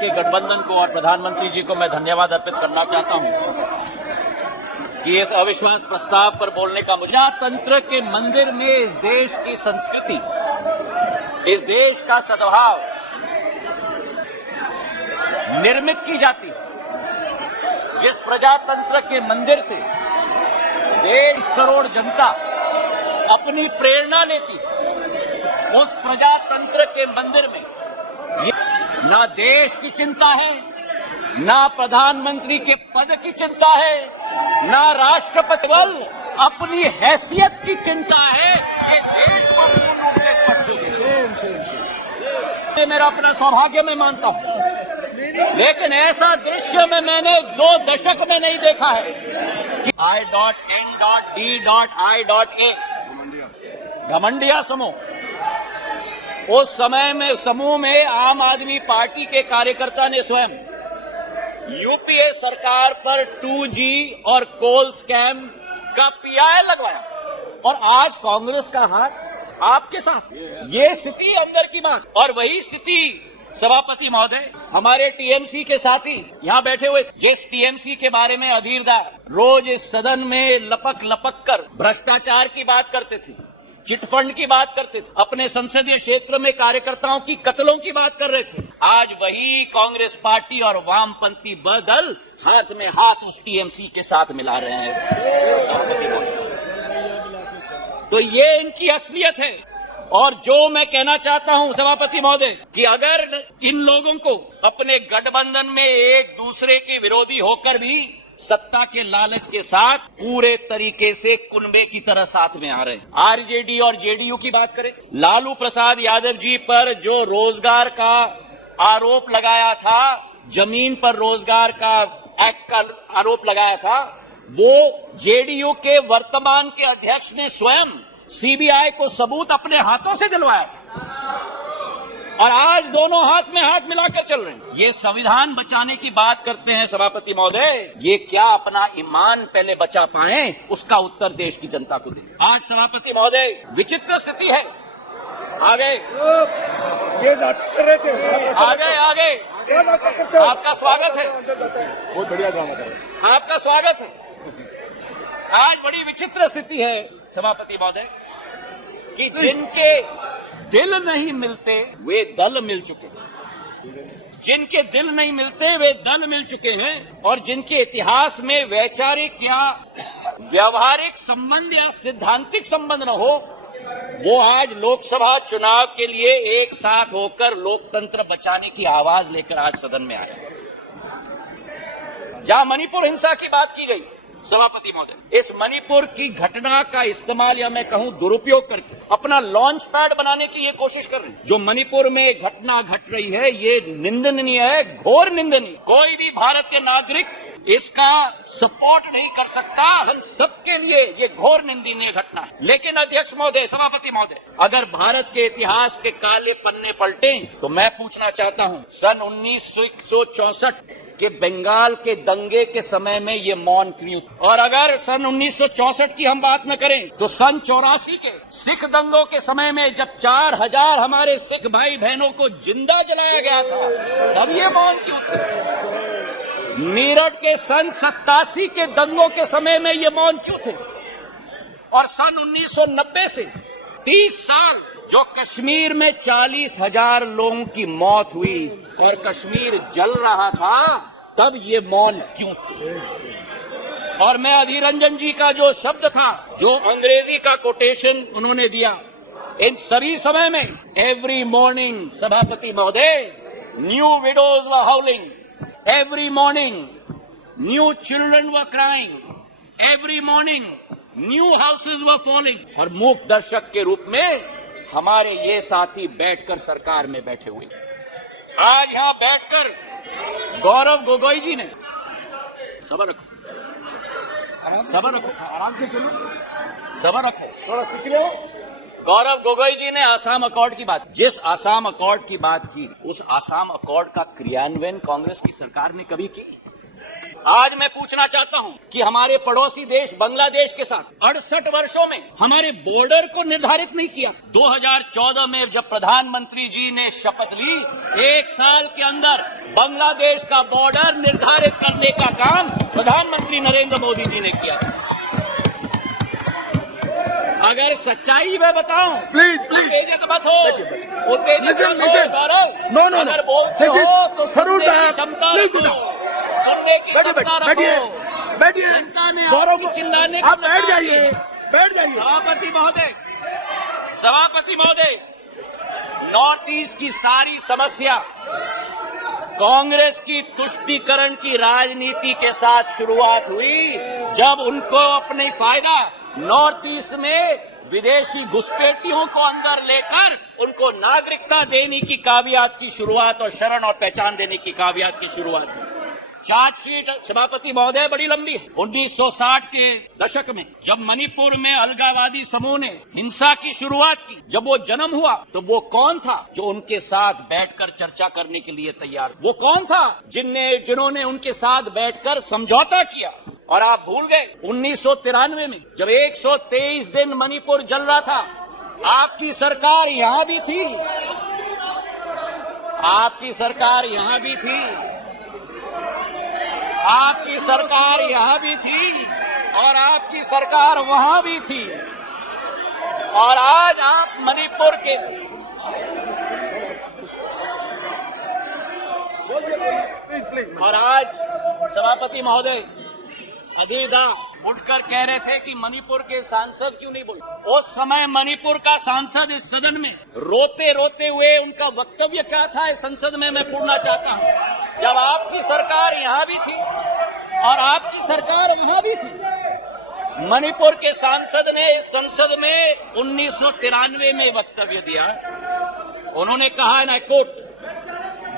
के गठबंधन को और प्रधानमंत्री जी को मैं धन्यवाद अर्पित करना चाहता हूं कि इस अविश्वास प्रस्ताव पर बोलने का प्रजातंत्र के मंदिर में इस देश की संस्कृति, इस देश का सद्भाव निर्मित की जाती है। जिस प्रजातंत्र के मंदिर से 1.5 करोड़ जनता अपनी प्रेरणा लेती, उस प्रजातंत्र के मंदिर में ना देश की चिंता है, ना प्रधानमंत्री के पद की चिंता है, ना राष्ट्रपति बल अपनी हैसियत की चिंता है। ये देश को पूर्ण रूप से स्पष्ट है। मेरा अपना सौभाग्य मैं मानता हूं, लेकिन ऐसा दृश्य में मैंने 2 दशक में नहीं देखा है कि I.N.D.I.A घमंडिया समूह, उस समय में समूह में आम आदमी पार्टी के कार्यकर्ता ने स्वयं यूपीए सरकार पर 2G और कोल स्कैम का पीआई लगवाया, और आज कांग्रेस का हाथ आपके साथ। ये स्थिति अंदर की बात, और वही स्थिति सभापति महोदय हमारे टीएमसी के साथी यहाँ बैठे हुए, जिस टीएमसी के बारे में अधीरदार रोज इस सदन में लपक लपक कर भ्रष्टाचार की बात करते थे, चिटफंड की बात करते थे, अपने संसदीय क्षेत्र में कार्यकर्ताओं की कत्लों की बात कर रहे थे, आज वही कांग्रेस पार्टी और वामपंथी दल हाथ में हाथ उस टीएमसी के साथ मिला रहे हैं। तो ये इनकी असलियत है। और जो मैं कहना चाहता हूं सभापति महोदय कि अगर इन लोगों को अपने गठबंधन में एक दूसरे के विरोधी होकर भी सत्ता के लालच के साथ पूरे तरीके से कुनबे की तरह साथ में आ रहे हैं। आरजेडी और जेडीयू की बात करें, लालू प्रसाद यादव जी पर जो रोजगार का आरोप लगाया था, जमीन पर रोजगार का एक्ट का आरोप लगाया था, वो जेडीयू के वर्तमान के अध्यक्ष ने स्वयं सीबीआई को सबूत अपने हाथों से दिलवाया था, और आज दोनों हाथ में हाथ मिलाकर चल रहे हैं। ये संविधान बचाने की बात करते हैं सभापति महोदय, ये क्या अपना ईमान पहले बचा पाए, उसका उत्तर देश की जनता को दें। आज सभापति महोदय विचित्र स्थिति है। आगे ये नाटक कर रहे थे, आगे आपका स्वागत है, बहुत बढ़िया ड्रामा था, आपका स्वागत है। आज बड़ी विचित्र स्थिति है सभापति महोदय कि जिनके दिल नहीं मिलते वे दल मिल चुके हैं, जिनके दिल नहीं मिलते वे दल मिल चुके हैं, और जिनके इतिहास में वैचारिक या व्यवहारिक संबंध या सिद्धांतिक संबंध न हो, वो आज लोकसभा चुनाव के लिए एक साथ होकर लोकतंत्र बचाने की आवाज लेकर आज सदन में आए। जहां मणिपुर हिंसा की बात की गई सभापति महोदय, इस मणिपुर की घटना का इस्तेमाल या मैं कहूं दुरुपयोग करके अपना लॉन्च पैड बनाने की ये कोशिश कर रही है। जो मणिपुर में घटना घट रही है ये निंदनीय है, घोर निंदनीय। कोई भी भारतीय नागरिक इसका सपोर्ट नहीं कर सकता। हम सबके लिए ये घोर निंदनीय घटना है। लेकिन अध्यक्ष महोदय, सभापति महोदय, अगर भारत के इतिहास के काले पन्ने पलटे तो मैं पूछना चाहता हूं, सन 1964 के बंगाल के दंगे के समय में ये मौन क्यों? और अगर सन 1964 की हम बात न करें तो सन 84 के सिख दंगों के समय में जब 4000 हमारे सिख भाई बहनों को जिंदा जलाया गया था, तब ये मौन क्यों थे? मेरठ के सन 87 के दंगों के समय में ये मौन क्यों थे? और सन 1990 से 30 साल जो कश्मीर में 40,000 लोगों की मौत हुई और कश्मीर जल रहा था, तब ये मौन क्यों थे? और मैं अधीर रंजन जी का जो शब्द था, जो अंग्रेजी का कोटेशन उन्होंने दिया, इन सभी समय में एवरी मॉर्निंग सभापति महोदय new widows were हाउलिंग, every morning new children were crying, every morning new houses were falling. और मूक दर्शक के रूप में हमारे ये साथी बैठकर सरकार में बैठे हुए। आज यहां बैठकर गौरव गोगोई जी ने, सबर रखो, सबर रखो, आराम से चलो, सबर रखो, थोड़ा सीख लो। गौरव गोगोई जी ने आसाम अकॉर्ड की बात, जिस आसाम अकॉर्ड की बात की, उस आसाम अकॉर्ड का क्रियान्वयन कांग्रेस की सरकार ने कभी की? आज मैं पूछना चाहता हूं कि हमारे पड़ोसी देश बांग्लादेश के साथ 68 वर्षों में हमारे बॉर्डर को निर्धारित नहीं किया। 2014 में जब प्रधानमंत्री जी ने शपथ ली, 1 साल के अंदर बांग्लादेश का बॉर्डर निर्धारित करने का काम प्रधानमंत्री नरेंद्र मोदी जी ने किया। अगर सच्चाई में बताऊं, प्लीज उत्तेजित मत हो, उत्तेजित मत हो गौरव। नो अगर बोलते हो तो सुनने की क्षमता रखो, सुनने की क्षमता रखो। बैठिए जनता ने गौरव, आपकी चिल्लाने आप को बैठ बता जाइए, दी। बैठ जाइए। सभापति महोदय, नॉर्थ ईस्ट की सारी समस्या कांग्रेस की तुष्टीकरण की राजनीति के साथ शुरुआत हुई, जब उनको अपने फायदा नॉर्थ ईस्ट में विदेशी घुसपैठियों को अंदर लेकर उनको नागरिकता देने की कावियात की शुरुआत और शरण और पहचान देने की कावियात की शुरुआत हुई। चार्जशीट सभापति महोदय बड़ी लंबी है। 1960 के दशक में जब मणिपुर में अलगाववादी समूह ने हिंसा की शुरुआत की, जब वो जन्म हुआ तो वो कौन था जो उनके साथ बैठकर चर्चा करने के लिए तैयार? वो कौन था जिन्होंने उनके साथ बैठकर समझौता किया? और आप भूल गए 1993 में जब 123 दिन मणिपुर जल रहा था, आपकी सरकार यहां भी थी, आपकी सरकार यहां भी थी, आपकी सरकार यहां भी थी और आपकी सरकार वहां भी थी। और आज आप मणिपुर के और आज सभापति महोदय अधीरदा उठकर कह रहे थे कि मणिपुर के सांसद क्यों नहीं बोले। उस समय मणिपुर का सांसद इस सदन में रोते रोते हुए उनका वक्तव्य क्या था इस संसद में मैं पूछना चाहता हूं। जब आपकी सरकार यहां भी थी और आपकी सरकार वहां भी थी, मणिपुर के सांसद ने इस संसद में 1993 में वक्तव्य दिया। उन्होंने कहा, and I quote,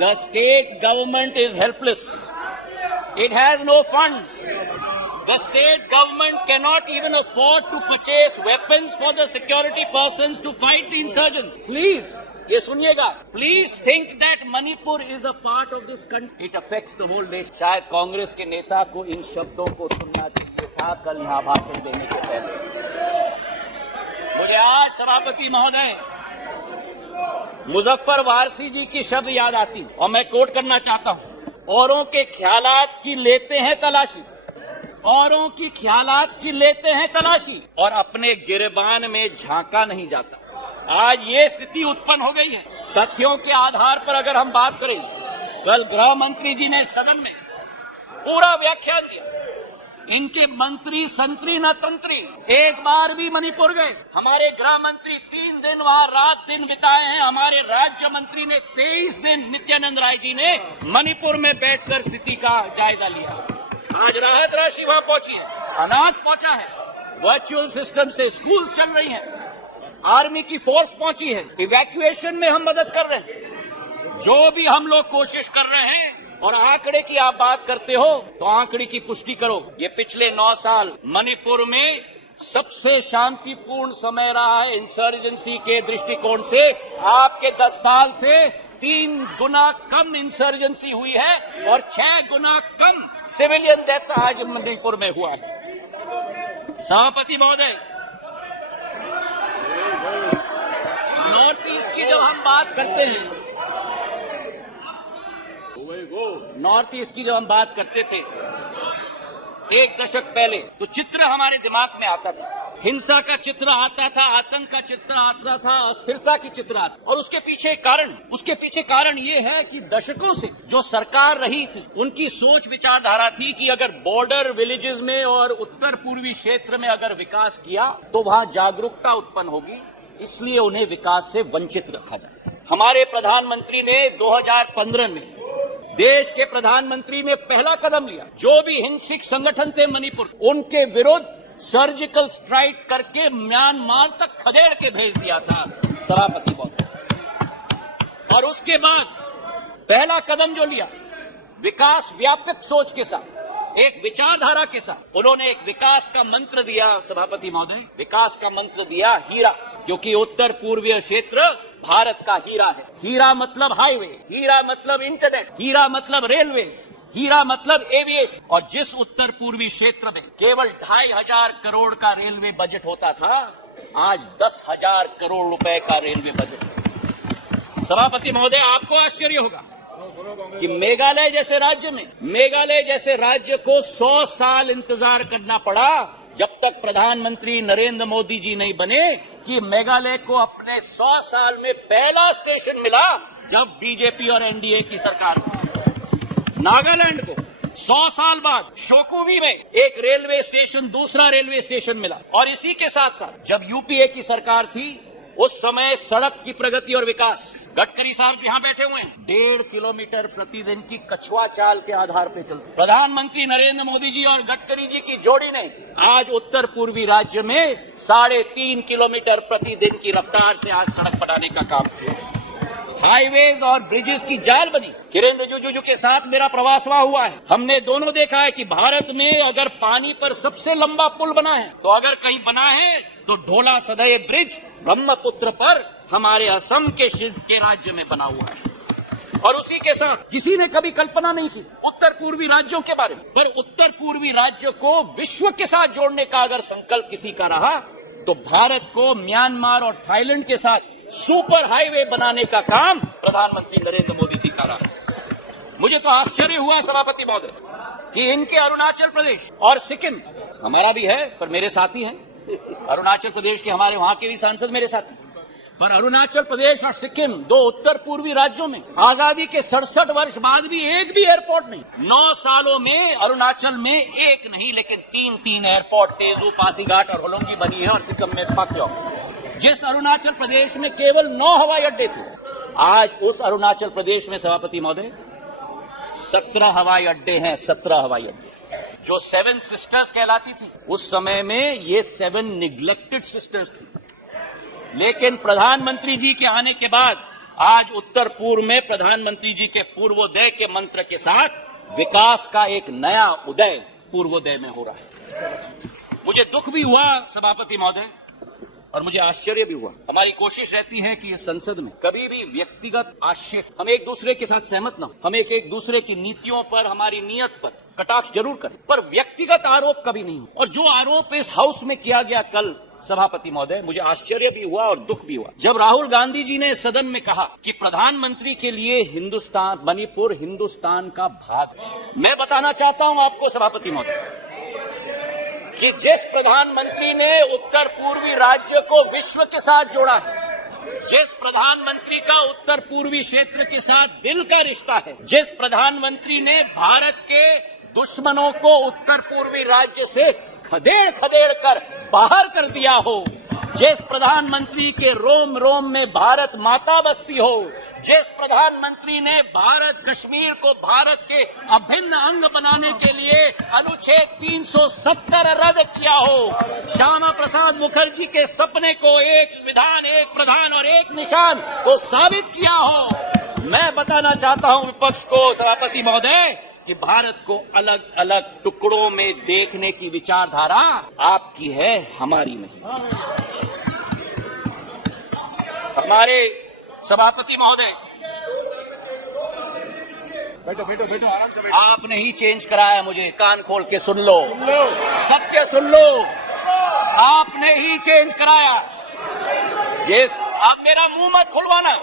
the state government is helpless, it has no funds, the state government cannot even afford to purchase weapons for the security persons to fight the insurgents. Please, ये सुनिएगा, please think that Manipur is a part of this country. It affects the whole nation. शायद कांग्रेस के नेता को इन शब्दों को सुनना चाहिए था कल यहाँ भाषण देने के पहले। मुझे आज सभापति महोदय मुजफ्फर वारसी जी की शब्द याद आती और मैं कोट करना चाहता हूँ, औरों के ख्यालात की लेते हैं तलाशी, औरों की ख्यालात की लेते हैं तलाशी और अपने गिरबान में झांका नहीं जाता। आज ये स्थिति उत्पन्न हो गई है। तथ्यों के आधार पर अगर हम बात करें, कल गृह मंत्री जी ने सदन में पूरा व्याख्यान दिया। इनके मंत्री संतरी न तंत्री एक बार भी मणिपुर गए। हमारे गृह मंत्री 3 दिन वहां रात दिन बिताए हैं। हमारे राज्य मंत्री ने 23 दिन, नित्यानंद राय जी ने मणिपुर में बैठकर स्थिति का जायजा लिया। आज राहत राशि वहां पहुंची है, अनाज पहुंचा है, वर्चुअल सिस्टम से स्कूल्स चल रही हैं, आर्मी की फोर्स पहुंची है, इवैक्यूएशन में हम मदद कर रहे हैं। जो भी हम लोग कोशिश कर रहे हैं, और आंकड़े की आप बात करते हो तो आंकड़े की पुष्टि करो। ये पिछले 9 साल मणिपुर में सबसे शांतिपूर्ण समय रहा है इंसर्जेंसी के दृष्टिकोण से। आपके 10 साल से 3 गुना कम इंसर्जेंसी हुई है और 6 गुना कम सिविलियन डेथ्स आज मणिपुर में हुआ है। सभापति महोदय, नॉर्थ ईस्ट की जब हम बात करते हैं, नॉर्थ ईस्ट की जब हम बात करते थे 1 दशक पहले, तो चित्र हमारे दिमाग में आता था, हिंसा का चित्र आता था, आतंक का चित्र आता था, अस्थिरता की चित्र आता। और उसके पीछे कारण ये है कि दशकों से जो सरकार रही थी, उनकी सोच विचारधारा थी कि अगर बॉर्डर विलेजेस में और उत्तर पूर्वी क्षेत्र में अगर विकास किया तो वहां जागरूकता उत्पन्न होगी, इसलिए उन्हें विकास से वंचित रखा जाए। हमारे प्रधानमंत्री ने 2015 में, देश के प्रधानमंत्री ने पहला कदम लिया। जो भी हिंसक संगठन थे मणिपुर, उनके विरुद्ध सर्जिकल स्ट्राइक करके म्यांमार तक खदेड़ के भेज दिया था सभापति महोदय। और उसके बाद पहला कदम जो लिया, विकास व्यापक सोच के साथ, एक विचारधारा के साथ, उन्होंने एक विकास का मंत्र दिया सभापति महोदय, विकास का मंत्र दिया हीरा, क्योंकि उत्तर पूर्वीय क्षेत्र भारत का हीरा है। हीरा मतलब हाईवे, हीरा मतलब इंटरनेट, हीरा मतलब रेलवे, हीरा मतलब एविएशन। और जिस उत्तर पूर्वी क्षेत्र में केवल 2,500 करोड़ का रेलवे बजट होता था, आज 10,000 करोड़ रुपए का रेलवे बजट है। सभापति महोदय, आपको आश्चर्य होगा कि मेघालय जैसे राज्य को 100 साल इंतजार करना पड़ा जब तक प्रधानमंत्री नरेंद्र मोदी जी नहीं बने, कि मेघालय को अपने 100 साल में पहला स्टेशन मिला जब बीजेपी और एनडीए की सरकार थी। नागालैंड को 100 साल बाद शोकुवी में एक रेलवे स्टेशन, दूसरा रेलवे स्टेशन मिला। और इसी के साथ साथ जब यूपीए की सरकार थी, उस समय सड़क की प्रगति और विकास, गडकरी साहब यहां बैठे हुए हैं, 1.5 किलोमीटर प्रतिदिन की कछुआ चाल के आधार पर चलती। प्रधानमंत्री नरेंद्र मोदी जी और गडकरी जी की जोड़ी ने आज उत्तर पूर्वी राज्य में 3.5 किलोमीटर प्रतिदिन की रफ्तार से आज सड़क बनाने का काम किया। हाईवेज और ब्रिजेस की जाल बनी। किरेन रिजिजू के साथ मेरा प्रवास हुआ है। हमने दोनों देखा है कि भारत में अगर पानी पर सबसे लंबा पुल बना है, तो अगर कहीं बना है तो ढोला सदय ब्रिज ब्रह्मपुत्र पर हमारे असम के राज्य में बना हुआ है। और उसी के साथ किसी ने कभी कल्पना नहीं की उत्तर पूर्वी राज्यों के बारे में, पर उत्तर पूर्वी राज्य को विश्व के साथ जोड़ने का अगर संकल्प किसी का रहा, तो भारत को म्यांमार और थाईलैंड के साथ सुपर हाईवे बनाने का काम प्रधानमंत्री नरेंद्र मोदी जी का रहा। मुझे तो आश्चर्य हुआ सभापति महोदय कि इनके अरुणाचल प्रदेश और सिक्किम, हमारा भी है पर मेरे साथी हैं, अरुणाचल प्रदेश के हमारे वहां के भी सांसद मेरे साथी, पर अरुणाचल प्रदेश और सिक्किम, 2 उत्तर पूर्वी राज्यों में आजादी के 67 वर्ष बाद भी एक भी एयरपोर्ट नहीं। 9 सालों में अरुणाचल में एक नहीं लेकिन 3 एयरपोर्ट, तेजू, पासीघाट और होलोंगी बनी है, और सिक्किम में पाक्योंग। जिस अरुणाचल प्रदेश में केवल 9 हवाई अड्डे थे, आज उस अरुणाचल प्रदेश में सभापति महोदय 17 हवाई अड्डे हैं। 17 हवाई अड्डे जो 7 सिस्टर्स कहलाती थी, उस समय में ये 7 निग्लेक्टेड सिस्टर्स थी। लेकिन प्रधानमंत्री जी के आने के बाद आज उत्तर पूर्व में प्रधानमंत्री जी के पूर्वोदय के मंत्र के साथ विकास का एक नया उदय पूर्वोदय में हो रहा है। मुझे दुख भी हुआ सभापति महोदय, और मुझे आश्चर्य भी हुआ। हमारी कोशिश रहती है कि इस संसद में कभी भी व्यक्तिगत आक्षेप, हम एक दूसरे के साथ सहमत न हो, हम एक दूसरे की नीतियों पर, हमारी नीयत पर कटाक्ष जरूर करें, पर व्यक्तिगत आरोप कभी नहीं हो। और जो आरोप इस हाउस में किया गया कल सभापति महोदय, मुझे आश्चर्य भी हुआ और दुख भी हुआ जब राहुल गांधी जी ने सदन में कहा कि प्रधानमंत्री के लिए हिंदुस्तान, मणिपुर हिंदुस्तान का भाग है। मैं बताना चाहता हूं आपको सभापति महोदय कि जिस प्रधानमंत्री ने उत्तर पूर्वी राज्य को विश्व के साथ जोड़ा है, जिस प्रधानमंत्री का उत्तर पूर्वी क्षेत्र के साथ दिल का रिश्ता है, जिस प्रधानमंत्री ने भारत के दुश्मनों को उत्तर पूर्वी राज्य से खदेड़ कर बाहर कर दिया हो, जिस प्रधानमंत्री के रोम रोम में भारत माता बसती हो, जिस प्रधानमंत्री ने भारत कश्मीर को भारत के अभिन्न अंग बनाने के लिए अनुच्छेद 370 रद्द किया हो, श्यामा प्रसाद मुखर्जी के सपने को एक विधान, एक प्रधान और एक निशान को साबित किया हो, मैं बताना चाहता हूं विपक्ष को सभापति महोदय कि भारत को अलग अलग टुकड़ों में देखने की विचारधारा आपकी है, हमारी नहीं। हमारे सभापति महोदय, बैठो आराम से बैठो। आपने ही चेंज कराया, मुझे कान खोल के सुन लो, सत्य सुन लो, आपने ही चेंज कराया। जिस आप मेरा मुंह मत खुलवाना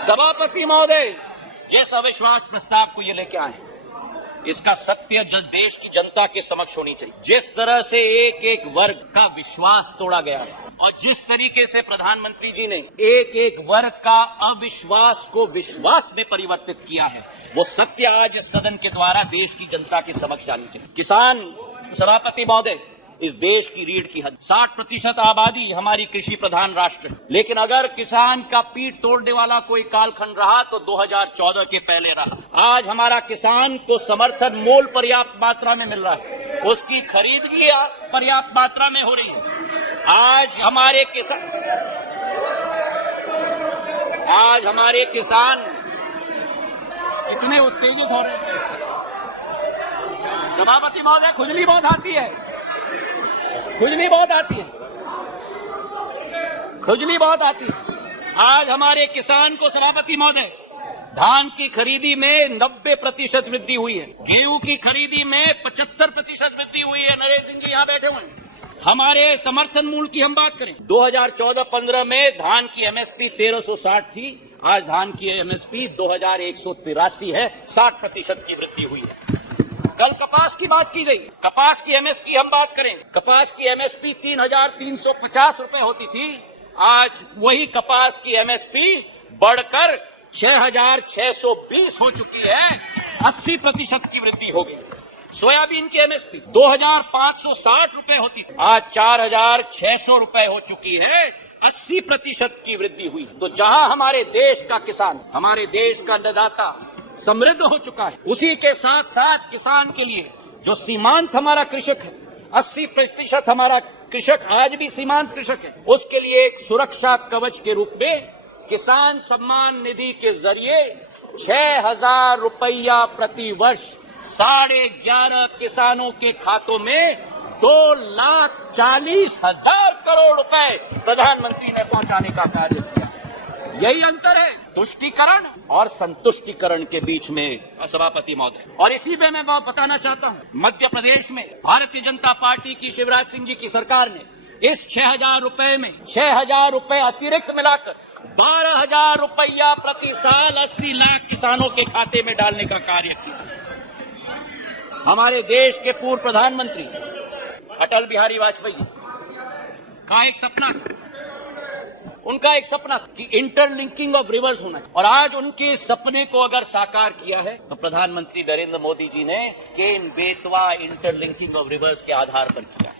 सभापति महोदय, जिस अविश्वास प्रस्ताव को ये लेके आए, इसका सत्य देश की जनता के समक्ष होनी चाहिए। जिस तरह से एक एक वर्ग का विश्वास तोड़ा गया और जिस तरीके से प्रधानमंत्री जी ने एक एक वर्ग का अविश्वास को विश्वास में परिवर्तित किया है, वो सत्य आज इस सदन के द्वारा देश की जनता के समक्ष आनी चाहिए। किसान सभापति महोदय, इस देश की रीढ़ की हड्डी, 60% आबादी हमारी कृषि प्रधान राष्ट्र है, लेकिन अगर किसान का पीठ तोड़ने वाला कोई कालखंड रहा तो 2014 के पहले रहा। आज हमारा किसान को समर्थन मूल्य पर्याप्त मात्रा में मिल रहा है, उसकी खरीदगी पर्याप्त मात्रा में हो रही है। आज हमारे किसान इतने उत्तेजित हो रहे हैं सभापति महोदय, खुजली बहुत आती है, खुजली बहुत आती है। आज हमारे किसान को सभापति महोदय धान की खरीदी में 90% वृद्धि हुई है। गेहूं की खरीदी में 75% वृद्धि हुई है। नरेंद्र सिंह जी यहाँ बैठे हुए हैं। हमारे समर्थन मूल्य की हम बात करें, 2014-15 में धान की एमएसपी 1360 थी, आज धान की एमएसपी 2183 है, 60% की वृद्धि हुई है। कल कपास की बात की गई, कपास की एमएसपी हम बात करें, कपास की एमएसपी 3350 रुपए होती थी, आज वही कपास की एमएसपी बढ़कर 6620 हो चुकी है, 80% की वृद्धि हो गई। सोयाबीन की एमएसपी 2560 रुपए होती थी, आज 4600 रुपए हो चुकी है, 80% की वृद्धि हुई। तो जहां हमारे देश का किसान, हमारे देश का अन्नदाता समृद्ध हो चुका है, उसी के साथ साथ किसान के लिए जो सीमांत हमारा कृषक है, 80% हमारा कृषक आज भी सीमांत कृषक है, उसके लिए एक सुरक्षा कवच के रूप में किसान सम्मान निधि के जरिए 6000 रुपया प्रति वर्ष 11.5 किसानों के खातों में 2,40,000 करोड़ रुपए प्रधानमंत्री ने पहुंचाने का कार्य किया। यही अंतर है तुष्टीकरण और संतुष्टीकरण के बीच में, सभापति महोदय। और इसी में मैं बताना चाहता हूं, मध्य प्रदेश में भारतीय जनता पार्टी की शिवराज सिंह जी की सरकार ने इस 6,000 रुपए में 6,000 रुपए अतिरिक्त मिलाकर 12,000 रुपया प्रति साल 80 लाख किसानों के खाते में डालने का कार्य किया। हमारे देश के पूर्व प्रधानमंत्री अटल बिहारी वाजपेयी जी का एक सपना था, उनका एक सपना था कि इंटरलिंकिंग ऑफ रिवर्स होना है, और आज उनके सपने को अगर साकार किया है तो प्रधानमंत्री नरेंद्र मोदी जी ने Ken Betwa interlinking of reverse के आधार पर किया है।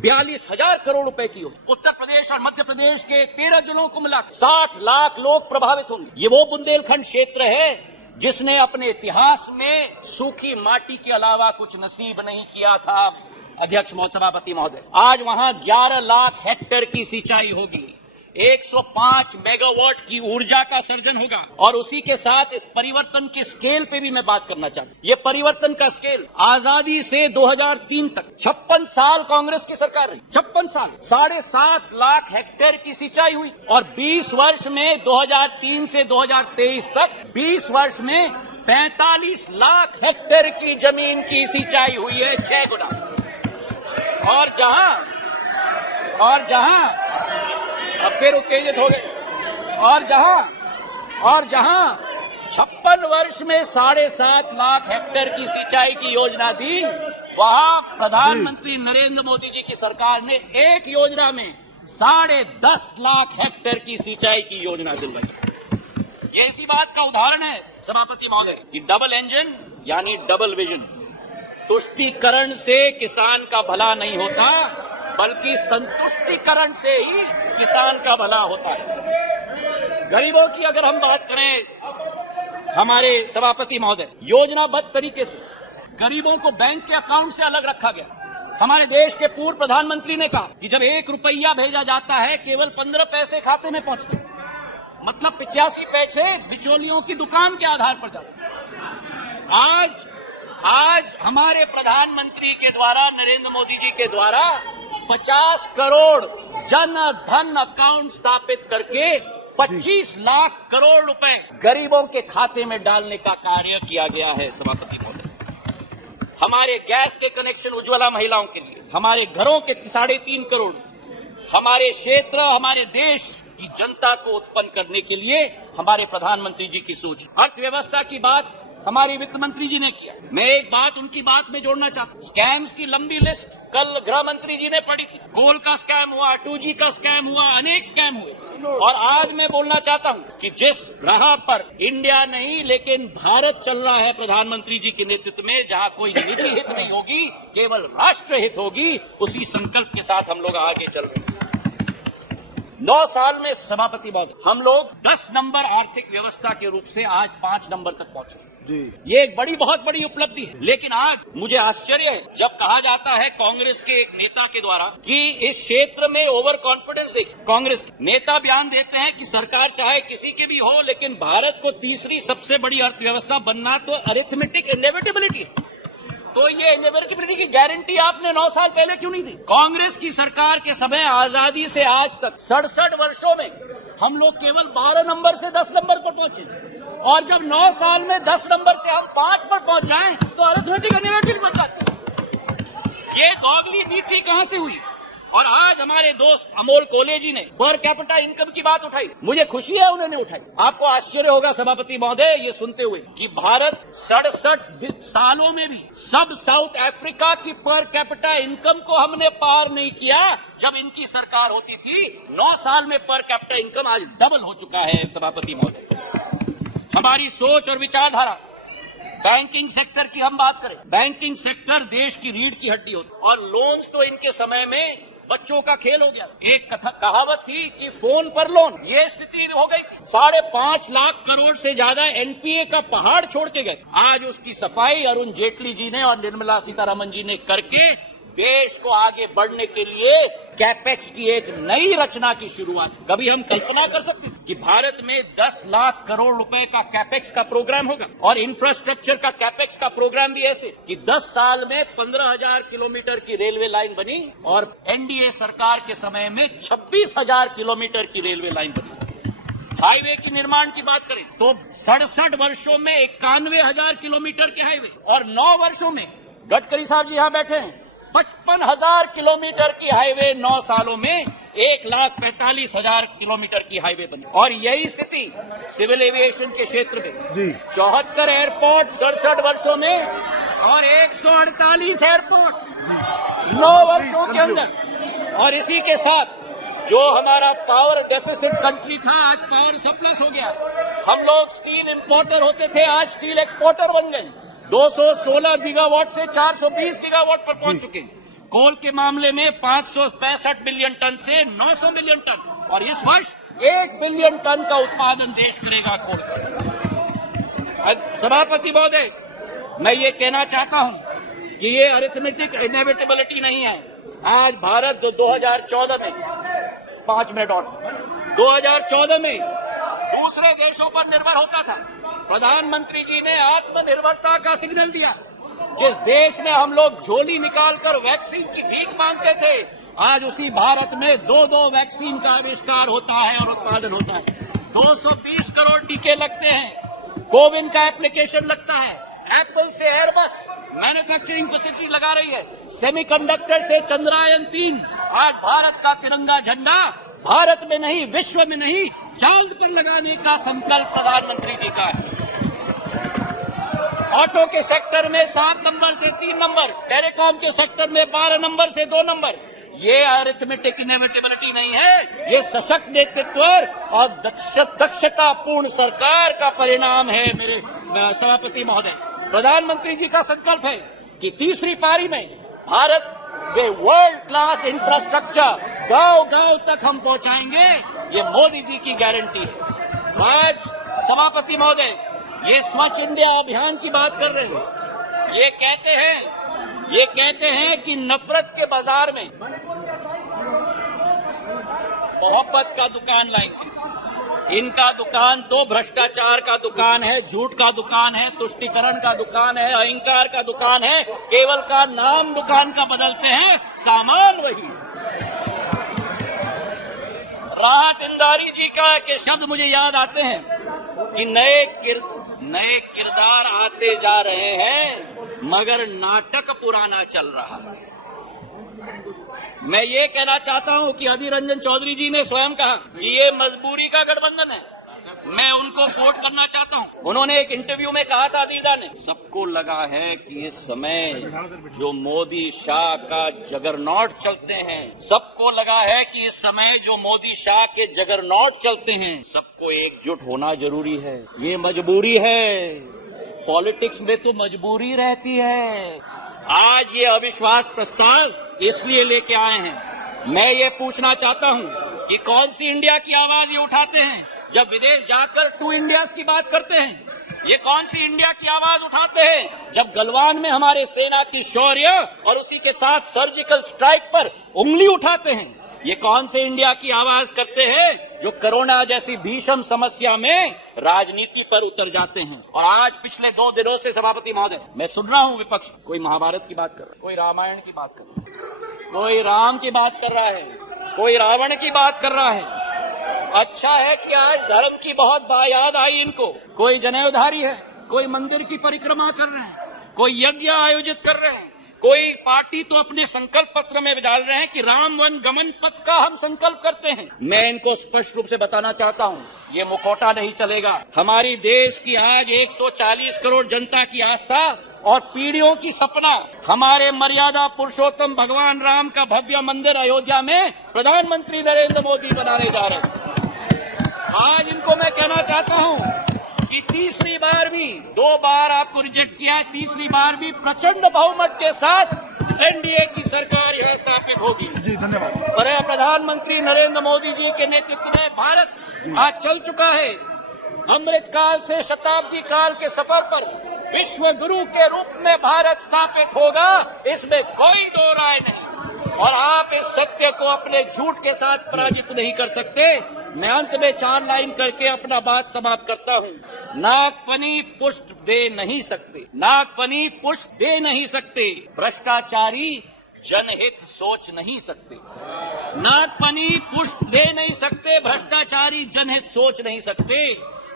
42,000 करोड़ रुपए की हो। उत्तर प्रदेश और मध्य प्रदेश के 13 जिलों को मिला 60 लाख लोग प्रभावित होंगे। ये वो बुंदेलखंड क्षेत्र है जिसने अपने इतिहास में सूखी माटी के अलावा कुछ नसीब नहीं किया था। अध्यक्ष सभापति महोदय, आज वहां 11 लाख हेक्टेयर की सिंचाई होगी, 105 मेगावाट की ऊर्जा का सर्जन होगा, और उसी के साथ इस परिवर्तन के स्केल पे भी मैं बात करना चाहता हूं। ये परिवर्तन का स्केल आजादी से 2003 तक 56 साल कांग्रेस की सरकार रही, 56 साल 7.5 लाख हेक्टेयर की सिंचाई हुई, और 20 वर्ष में 2003 से 2023 तक 20 वर्ष में 45 लाख हेक्टेयर की जमीन की सिंचाई हुई है, 6 गुना। और जहां अब फिर उत्तेजित हो गए, और जहां 56 वर्ष में 7.5 लाख हेक्टेयर की सिंचाई की योजना थी, वहां प्रधानमंत्री नरेंद्र मोदी जी की सरकार ने एक योजना में 10.5 लाख हेक्टेयर की सिंचाई की योजना दिलवाई। ये इसी बात का उदाहरण है सभापति महोदय कि डबल इंजन यानी डबल विजन। तुष्टीकरण से किसान का भला नहीं होता, बल्कि संतुष्टीकरण से ही किसान का भला होता है। गरीबों की अगर हम बात करें, हमारे सभापति महोदय, योजनाबद्ध तरीके से गरीबों को बैंक के अकाउंट से अलग रखा गया। हमारे देश के पूर्व प्रधानमंत्री ने कहा कि जब 1 रुपया भेजा जाता है केवल 15 पैसे खाते में पहुंचते, मतलब 85 पैसे बिचौलियों की दुकान के आधार पर जाते। आज हमारे प्रधानमंत्री के द्वारा, नरेंद्र मोदी जी के द्वारा 50 करोड़ जन धन अकाउंट स्थापित करके 25 लाख करोड़ रुपए गरीबों के खाते में डालने का कार्य किया गया है। सभापति महोदय, हमारे गैस के कनेक्शन उज्ज्वला महिलाओं के लिए, हमारे घरों के 3.5 करोड़, हमारे क्षेत्र, हमारे देश की जनता को उत्पन्न करने के लिए हमारे प्रधानमंत्री जी की सोच। अर्थव्यवस्था की बात हमारी वित्त मंत्री जी ने किया। मैं एक बात उनकी बात में जोड़ना चाहता हूँ। स्कैम्स की लंबी लिस्ट कल गृह मंत्री जी ने पढ़ी थी। कोल का स्कैम हुआ, 2G का स्कैम हुआ, अनेक स्कैम हुए। और आज मैं बोलना चाहता हूँ कि जिस राह पर इंडिया नहीं लेकिन भारत चल रहा है प्रधानमंत्री जी के नेतृत्व में, जहाँ कोई निजी हित नहीं होगी, केवल राष्ट्र हित होगी, उसी संकल्प के साथ हम लोग आगे चल रहे हैं। 9 साल में सभापति महोदय, हम लोग 10 नंबर आर्थिक व्यवस्था के रूप से आज 5 नंबर तक पहुंचे। ये एक बहुत बड़ी उपलब्धि है। लेकिन आज मुझे आश्चर्य है जब कहा जाता है कांग्रेस के एक नेता के द्वारा कि इस क्षेत्र में ओवर कॉन्फिडेंस देखिए। कांग्रेस नेता बयान देते हैं कि सरकार चाहे किसी की भी हो, लेकिन भारत को तीसरी सबसे बड़ी अर्थव्यवस्था बनना तो अरिथमेटिक इनएविटेबिलिटी है। तो ये इनएविटेबिलिटी की गारंटी आपने 9 साल पहले क्यों नहीं दी? कांग्रेस की सरकार के समय आजादी से आज तक 67 वर्षों में हम लोग केवल 12 नंबर से 10 नंबर पर पहुंचे, और जब 9 साल में 10 नंबर से हम 5 पर पहुंच जाएं तो अरिथमेटिक इनएविटेबिलिटी बन जाती है। ये दोगली नीति कहां से हुई? और आज हमारे दोस्त अमोल कोले जी ने पर कैपिटा इनकम की बात उठाई, मुझे खुशी है उन्होंने उठाई। आपको आश्चर्य होगा सभापति महोदय ये सुनते हुए कि भारत 67 सालों में भी सब साउथ अफ्रीका की पर कैपिटा इनकम को हमने पार नहीं किया जब इनकी सरकार होती थी। 9 साल में पर कैपिटा इनकम आज डबल हो चुका है सभापति महोदय। हमारी सोच और विचारधारा, बैंकिंग सेक्टर की हम बात करें, बैंकिंग सेक्टर देश की रीढ़ की हड्डी होती, और लोन्स तो इनके समय में बच्चों का खेल हो गया। एक कहावत थी कि फोन पर लोन, ये स्थिति हो गई थी। 5.5 लाख करोड़ से ज्यादा एनपीए का पहाड़ छोड़ के गए। आज उसकी सफाई अरुण जेटली जी ने और निर्मला सीतारमण जी ने करके देश को आगे बढ़ने के लिए कैपेक्स की एक नई रचना की शुरुआत। कभी हम कल्पना कर सकते थे कि भारत में 10 लाख करोड़ रुपए का कैपेक्स का प्रोग्राम होगा, और इंफ्रास्ट्रक्चर का कैपेक्स का प्रोग्राम भी ऐसे कि 10 साल में 15,000 किलोमीटर की रेलवे लाइन बनी, और एनडीए सरकार के समय में 26,000 किलोमीटर की रेलवे लाइन बनी। हाईवे की निर्माण की बात करें तो 67 वर्षों में 91,000 किलोमीटर के हाईवे, और 9 वर्षों में गडकरी साहब जी यहां बैठे हैं 55,000 किलोमीटर की हाईवे 9 सालों में 1,45,000 किलोमीटर की हाईवे बनी। और यही स्थिति सिविल एविएशन के क्षेत्र में 74 एयरपोर्ट 67 वर्षों में, और 148 एयरपोर्ट 9 वर्षों के अंदर। और इसी के साथ जो हमारा पावर डेफिसिट कंट्री था आज पावर सरप्लस हो गया। हम लोग स्टील इंपोर्टर होते थे, आज स्टील एक्सपोर्टर बन गए। 216 गीगावाट से 420 गीगावाट पर पहुंच चुके हैं। कोल के मामले में 565 मिलियन टन से 900 मिलियन टन, और इस वर्ष 1 बिलियन टन का उत्पादन देश करेगा कोल का। सभापति महोदय, मैं ये कहना चाहता हूं कि ये अरिथमेटिक इनएविटेबिलिटी नहीं है। आज भारत जो 2014 में 5 मिनट और 2014 में दूसरे देशों पर निर्भर होता था, प्रधानमंत्री जी ने आत्मनिर्भरता का सिग्नल दिया। जिस देश में हम लोग झोली निकालकर वैक्सीन की भीख मांगते थे, आज उसी भारत में 2 वैक्सीन का आविष्कार होता है और उत्पादन होता है। 220 करोड़ टीके लगते हैं, कोविन का एप्लीकेशन लगता है, एप्पल से एयरबस मैन्युफैक्चरिंग फैसिलिटी लगा रही है, सेमीकंडक्टर से चंद्रयान 3। आज भारत का तिरंगा झंडा भारत में नहीं, विश्व में नहीं, चांद पर लगाने का संकल्प प्रधानमंत्री जी का है। ऑटो के सेक्टर में 7 नंबर से 3 नंबर, टेलीकॉम के सेक्टर में 12 नंबर से 2 नंबर। ये अरिथमेटिक इनएविटेबिलिटी नहीं है, ये सशक्त नेतृत्व और दक्षतापूर्ण सरकार का परिणाम है। मेरे सभापति महोदय, प्रधानमंत्री जी का संकल्प है कि तीसरी पारी में भारत वे वर्ल्ड क्लास इंफ्रास्ट्रक्चर गांव-गांव तक हम पहुंचाएंगे। ये मोदी जी की गारंटी है। आज सभापति महोदय ये स्वच्छ इंडिया अभियान की बात कर रहे हैं। ये कहते हैं कि नफरत के बाजार में मोहब्बत का दुकान लाएंगे। इनका दुकान तो भ्रष्टाचार का दुकान है, झूठ का दुकान है, तुष्टीकरण का दुकान है, अहंकार का दुकान है। केवल का नाम दुकान का बदलते हैं, सामान वही। राहत इंदारी जी का के शब्द मुझे याद आते हैं कि नए किरदार आते जा रहे हैं मगर नाटक पुराना चल रहा है। मैं ये कहना चाहता हूं कि अधीर रंजन चौधरी जी ने स्वयं कहा कि ये मजबूरी का गठबंधन है। मैं उनको कोट करना चाहता हूं। उन्होंने एक इंटरव्यू में कहा था, अधीरदा ने, सबको लगा है कि इस समय जो मोदी शाह का जगरनॉट चलते हैं, सबको लगा है कि इस समय जो मोदी शाह के जगरनॉट चलते हैं, सबको एकजुट होना जरूरी है। ये मजबूरी है, पॉलिटिक्स में तो मजबूरी रहती है। आज ये अविश्वास प्रस्ताव इसलिए लेके आए हैं। मैं ये पूछना चाहता हूं कि कौन सी इंडिया की आवाज ये उठाते हैं जब विदेश जाकर 2 इंडियाज की बात करते हैं। ये कौन सी इंडिया की आवाज उठाते हैं जब गलवान में हमारे सेना की शौर्य और उसी के साथ सर्जिकल स्ट्राइक पर उंगली उठाते हैं। ये कौन से इंडिया की आवाज करते हैं जो कोरोना जैसी भीषण समस्या में राजनीति पर उतर जाते हैं। और आज पिछले 2 दिनों से सभापति महोदय मैं सुन रहा हूं विपक्ष, कोई महाभारत की बात कर रहा है, कोई रामायण की बात कर रहा है, कोई राम की बात कर रहा है, कोई रावण की बात कर रहा है। अच्छा है कि आज धर्म की बहुत याद आई इनको। कोई जनेऊधारी है, कोई मंदिर की परिक्रमा कर रहे हैं, कोई यज्ञ आयोजित कर रहे हैं, कोई पार्टी तो अपने संकल्प पत्र में डाल रहे हैं कि राम वन गमन पथ का हम संकल्प करते हैं। मैं इनको स्पष्ट रूप से बताना चाहता हूं, ये मुखौटा नहीं चलेगा। हमारी देश की आज 140 करोड़ जनता की आस्था और पीढ़ियों की सपना हमारे मर्यादा पुरुषोत्तम भगवान राम का भव्य मंदिर अयोध्या में प्रधानमंत्री नरेंद्र मोदी बनाने जा रहे हैं। आज इनको मैं कहना चाहता हूं कि तीसरी बार भी, 2 बार आपको रिजेक्ट किया, तीसरी बार भी प्रचंड बहुमत के साथ एनडीए की सरकार यहां स्थापित होगी। जी धन्यवाद। पर प्रधानमंत्री नरेंद्र मोदी जी के नेतृत्व में भारत आज चल चुका है अमृत काल से शताब्दी काल के सफर पर। विश्व गुरु के रूप में भारत स्थापित होगा, इसमें कोई 2 राय नहीं। और आप इस सत्य को अपने झूठ के साथ पराजित नहीं कर सकते। मैं अंत में 4 लाइन करके अपना बात समाप्त करता हूं। नागफनी पुष्प दे नहीं सकते, नागफनी पुष्प दे नहीं सकते, भ्रष्टाचारी जनहित सोच नहीं सकते। नागफनी पुष्प दे नहीं सकते, भ्रष्टाचारी जनहित सोच नहीं सकते।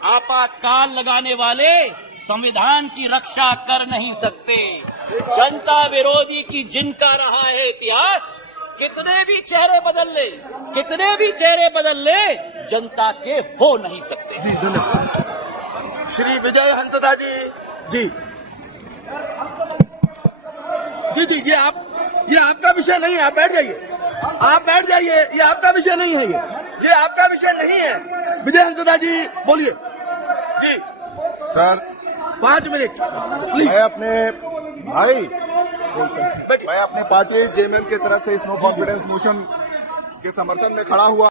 आपातकाल लगाने वाले संविधान की रक्षा कर नहीं सकते। जनता विरोधी की जिनका रहा है इतिहास, कितने भी चेहरे बदल ले, कितने भी चेहरे बदल ले, जनता के हो नहीं सकते। जी धन्यवाद। श्री विजय हंसदा जी। जी जी जी ये आपका विषय नहीं है, आप बैठ जाइए, आप बैठ जाइए, ये आपका विषय नहीं है, ये आपका विषय नहीं है। विजय हंसदा जी बोलिए। जी सर 5 मिनट प्लीज। मैं अपने पार्टी जेएमएम की तरफ से इस नो कॉन्फिडेंस मोशन के समर्थन में खड़ा हुआ।